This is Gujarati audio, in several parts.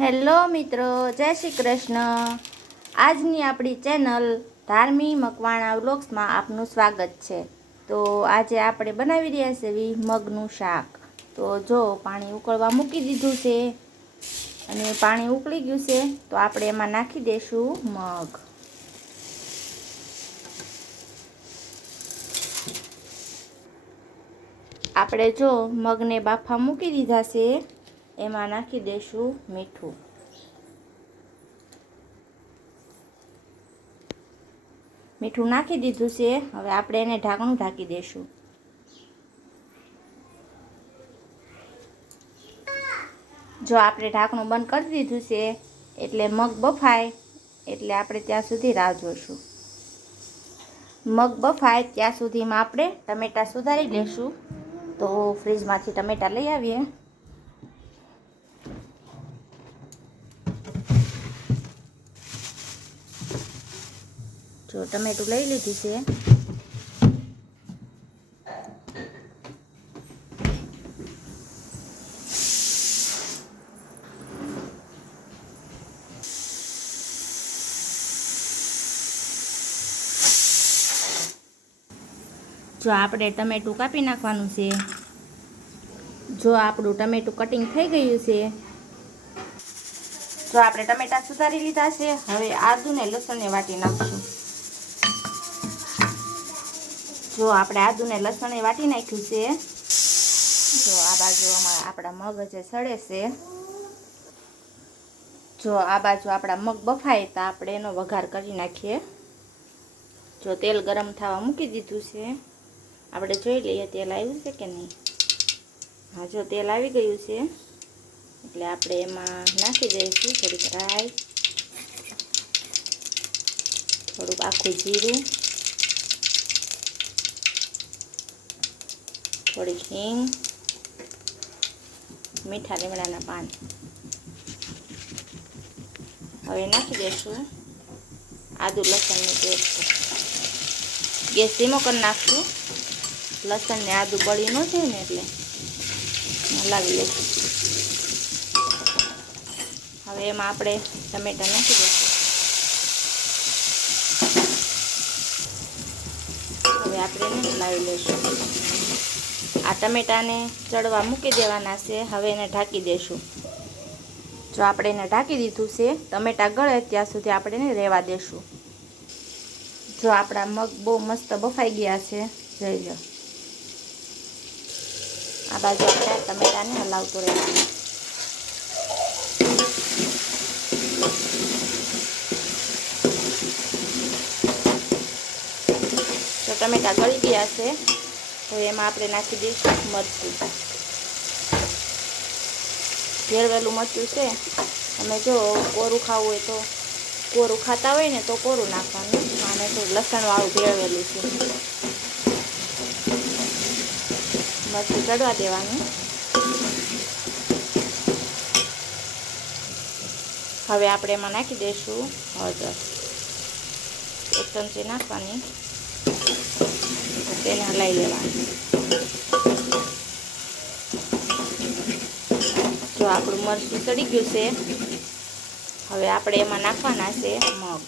હેલો મિત્રો, જય શ્રી કૃષ્ણ। આજની આપણી ચેનલ ધાર્મી મકવાણા વ્લોગ્સમાં આપનું સ્વાગત છે। તો આજે આપણે બનાવી રહ્યા છીએ મગનું શાક। તો જો પાણી ઉકળવા મૂકી દીધું છે અને પાણી ઉકળી ગયું છે તો આપણે એમાં નાખી દઈશું મગ। આપણે જો મગને બાફા મૂકી દીધા છે, એમાં નાખી દઈશું મીઠું। મીઠું નાખી દીધું છે, હવે આપણે એને ઢાંકણું ઢાંકી દઈશું। જો આપણે ઢાંકણું બંધ કરી દીધું છે એટલે મગ બફાય એટલે આપણે ત્યાં સુધી રાહ જોઈશું। મગ બફાય ત્યાં સુધીમાં આપણે ટમેટાં સુધારી લઈશું। તો ફ્રીજમાંથી ટમેટાં લઈ આવીએ। જો ટમેટું લઈ લીધું છે, જો આપણે ટમેટું કાપી નાખવાનું છે। જો આપણું ટમેટું કટિંગ થઈ ગયું છે, જો આપણે ટમેટાં સુધારી લીધા છે, હવે આદું ને લસણને વાટી નાખશું। જો આપણે આદું ને લસણને વાટી નાખ્યું છે। જો આ બાજુ આપણા મગ જે સડે છે, જો આ બાજુ આપણા મગ બફાય તો આપણે એનો વઘાર કરી નાખીએ। જો તેલ ગરમ થવા મૂકી દીધું છે, આપણે જોઈ લઈએ તેલ આવ્યું છે કે નહીં। હા, જો તેલ આવી ગયું છે એટલે આપણે એમાં નાખી દઈશું થોડીક રાઈ, થોડુંક આખું જીરું, થોડીક હિંગ, મીઠા લીમડાના પાન। હવે નાખી દઈશું આદુ લસણની પેસ્ટ। ગેસ ધીમો કરી નાખશું, લસણ ને આદુ બળી ન જાય ને એટલે હલાવી લઈશું। હવે એમાં આપણે ટમેટાં નાખી દઈશું। હવે આપણે એને હલાવી લઈશું। આ ટમેટાને ચડવા મૂકી દેવાના છે, હવે એને ઢાંકી દઈશું। જો આપણે એને ઢાંકી દીધું છે, ટમેટાં ગળે ત્યાં સુધી આપણે એને રહેવા દઈશું। જો આપણા મગ બહુ મસ્ત બફાઈ ગયા છે, જોઈ લો। આ બાજુ આપણે ટમેટાને હલાવતું રહેવાનું। જો ટમેટાં ગળી ગયા છે તો એમાં આપણે નાખી દઈશું મરચું। ભેળવેલું મરચું છે, તમે જો કોરું ખાવું હોય તો કોરું ખાતા હોય ને તો કોરું નાખવાનું, અને તો લસણવાળું ભેળવેલું છે। મરચું ચડવા દેવાનું। હવે આપણે એમાં નાખી દઈશું હળદર, 1 ચમચી નાખવાની, તેને હલાવી લેવાની। જો આપણું મરચું ચડી ગયું છે, હવે આપણે એમાં નાખવાના છે મગ।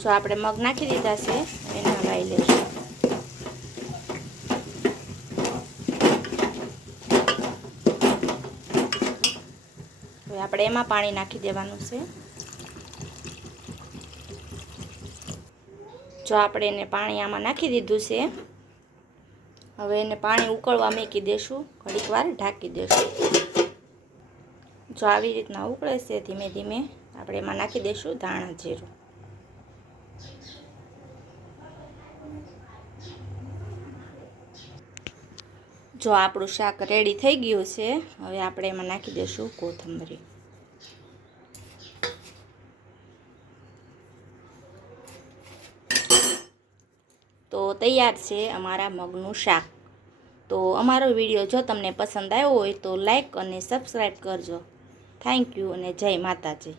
જો આપણે મગ નાખી દીધા છે, એને હલાવી લઈશું। હવે આપણે એમાં પાણી નાખી દેવાનું છે। જો આપણે એને પાણી આમાં નાખી દીધું છે, હવે એને પાણી ઉકળવા મૂકી દઈશું, ઘડીક વાર ઢાંકી દઈશું। જો આવી રીતના ઉકળે છે ધીમે ધીમે, આપણે એમાં નાખી દઈશું ધાણા જીરું। જો આપણું શાક રેડી થઈ ગયું છે, હવે આપણે એમાં નાખી દઈશું કોથમરી। તો તૈયાર છે અમારા મગનું શાક। તો અમારો વિડીયો જો તમને પસંદ આવ્યો હોય તો લાઈક અને સબસ્ક્રાઈબ કરજો। થેન્ક યુ અને જય માતાજી।